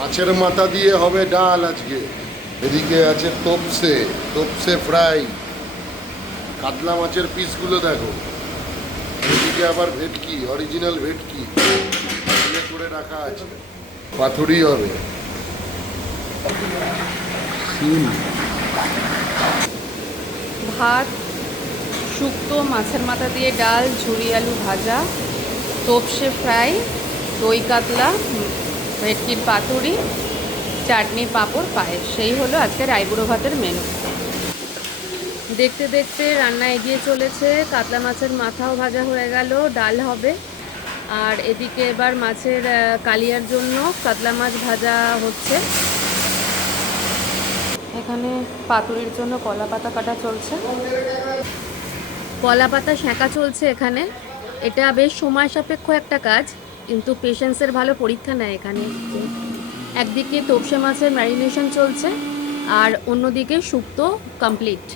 মাছের মাথা দিয়ে হবে ডাল আজকে। এদিকে আছে তোপসে, তোপসে ফ্রাই, কাতলা মাছের পিসগুলো দেখো। এদিকে আবার ভেটকি, অরিজিনাল ভেটকি ইয়ে করে রাখা আছে, পাথুরি হবে, শিম, ভাত, শুক্তো, মাছের মাথা দিয়ে ডাল, ঝুরি আলু ভাজা, তোপসে ফ্রাই, দই কাতলা, ভেটকির পাতুরি, চাটনি, পাঁপড়, পায়েস। সেই হলো আজকের আইবুড়ো ভাতের মেনু। দেখতে দেখতে রান্না এগিয়ে চলেছে। কাতলা মাছের মাথাও ভাজা হয়ে গেল, ডাল হবে। আর এদিকে এবার মাছের কালিয়ার জন্য কাতলা মাছ ভাজা হচ্ছে। এখানে পাতুরির জন্য কলা পাতা কাটা চলছে, কলা পাতা সেঁকা চলছে এখানে। এটা বেশ সময় সাপেক্ষ একটা কাজ, কিন্তু পেশেন্সের ভালো পরীক্ষা নেয় এখানে। একদিকে তোপসে মাছের ম্যারিনেশন চলছে আর অন্যদিকে শুক্তো কমপ্লিট।